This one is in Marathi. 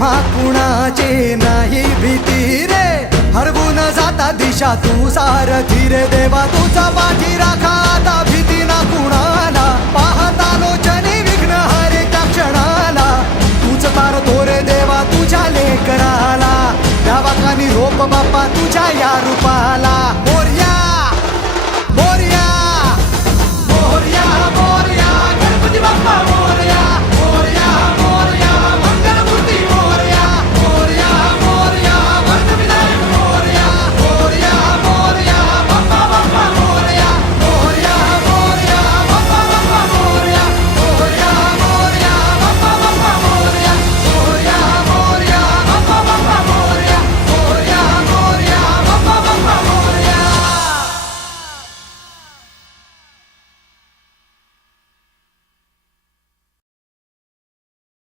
तेव्हा कुणाची नाही भीती रे, हरवून जाता दिशा तू सारथी रे. देवा तुझा पाठी राखा आता भीती ना कुणाला, पाहता लोचनी विघ्न हरे त्या क्षणाला. तूच तारतो रे देवा तुझ्या लेकराला, द्यावा कानी रोप बाप्पा तुझ्या या रूपाला. मोरया